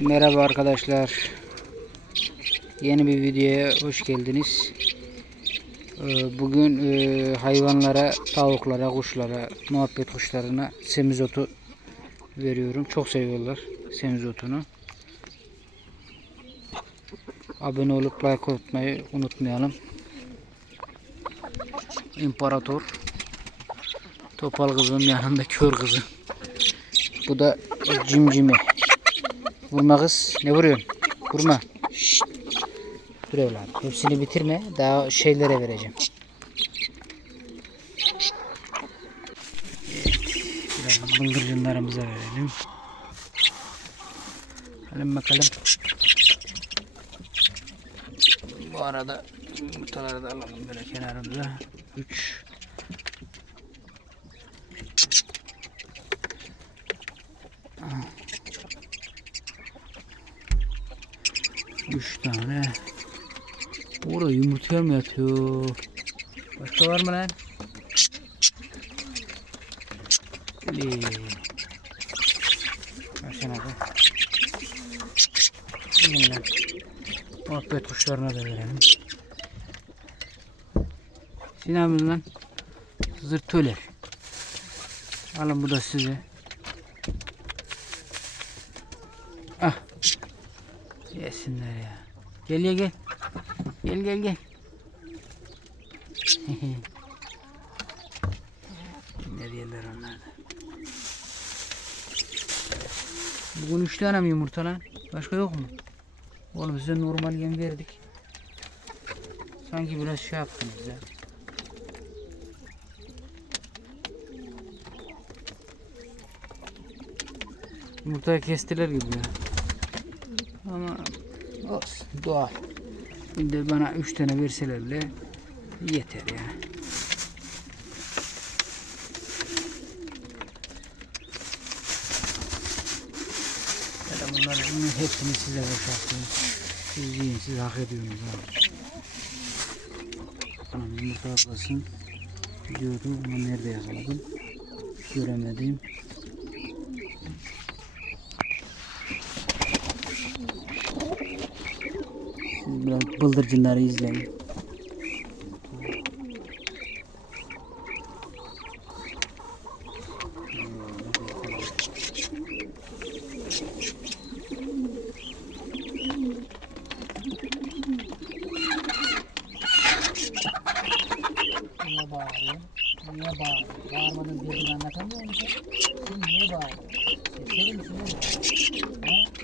Merhaba arkadaşlar. Yeni bir videoya hoş geldiniz. Ee, Bugün e, hayvanlara, tavuklara, kuşlara, muhabbet kuşlarına semizotu veriyorum. Çok seviyorlar semizotunu. Abone olup like atmayı unutmayalım. İmparator. Topal kızın yanında kör kızı. Bu da cimcime. Vurma kız. Ne vuruyorsun? Vurma. Şşt. Dur evladım. Hepsini bitirme. Daha şeylere vereceğim. Evet. Biraz bıldırcınlarımıza verelim. Bakalım bakalım. Bu arada yumurtaları da alalım böyle kenarımıza. 3 Üç tane. Orada yumurtaya mı yatıyor? Başka var mı lan? İyi. Versene abi. İyi lan. Muhabbet kuşlarına da verelim. Sinemiz lan. Zırtöler. Alın bu da size. Ah. Yesinler ya. Gel ya gel. Gel gel gel. ne diyorlar onlar da. Bugün üç tane mi yumurta lan? Başka yok mu? Oğlum size normal yem verdik. Sanki biraz şey yaptınız ya. Yumurtayı kestiler gibi ya. Ama olsun doğal. De bana üç tane verseler bile yeter ya. Ya da bunların hepsini size boşaltayım. Siz yiyin, siz hak ediyorsunuz abi. Tamam yumurta atlasın. Diyordu ama nerede yakaladım? Göremedim. Siz biraz bıldırcınları izleyin. Niye bağırıyorsun? Niye bağırıyorsun? Bağırmadığın derdini anlatamıyor musun? Niye bağırıyorsun? Sesleri misin? Ha?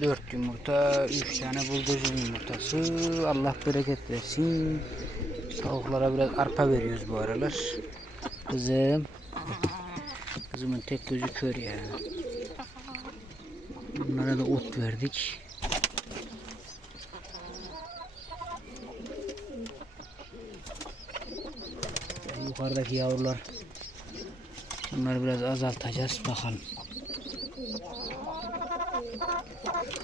4 yumurta, 3 tane buldurucu yumurtası. Allah bereket versin. Tavuklara biraz arpa veriyoruz bu aralar. Kızım. Kızımın tek gözü kör ya. Bunlara da ot verdik. Yukarıdaki yavrular. Bunları biraz azaltacağız bakalım.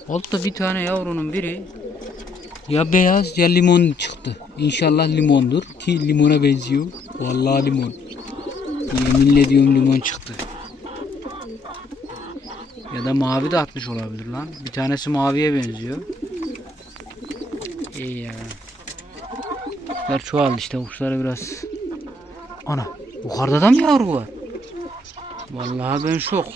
Altta bir tane yavrunun biri ya beyaz ya limon çıktı. İnşallah limondur ki limona benziyor. Vallahi limon. Yeminle ediyorum limon çıktı. Ya da mavi de atmış olabilir lan. Bir tanesi maviye benziyor. İyi ya. Kuşlar çoğaldı işte kuşlara biraz. Ana yukarıda da mı yavru var? Vallahi ben şok.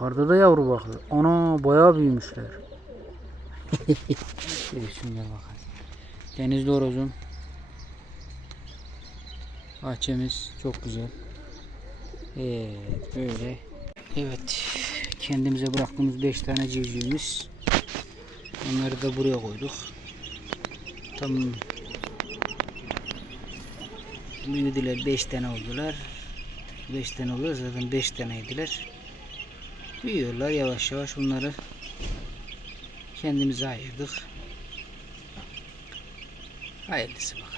Yukarıda da yavru bakıyor. Ana bayağı büyümüşler. Şunlara bakalım. Denizli horozun. Bahçemiz çok güzel. Evet böyle. Evet kendimize bıraktığımız 5 tane civcivimiz. Onları da buraya koyduk. Tam büyüdüler 5 tane oldular. 5 tane oldular zaten 5 taneydiler. Büyüyorlar yavaş yavaş onları kendimize ayırdık. Hayırlısı bakalım.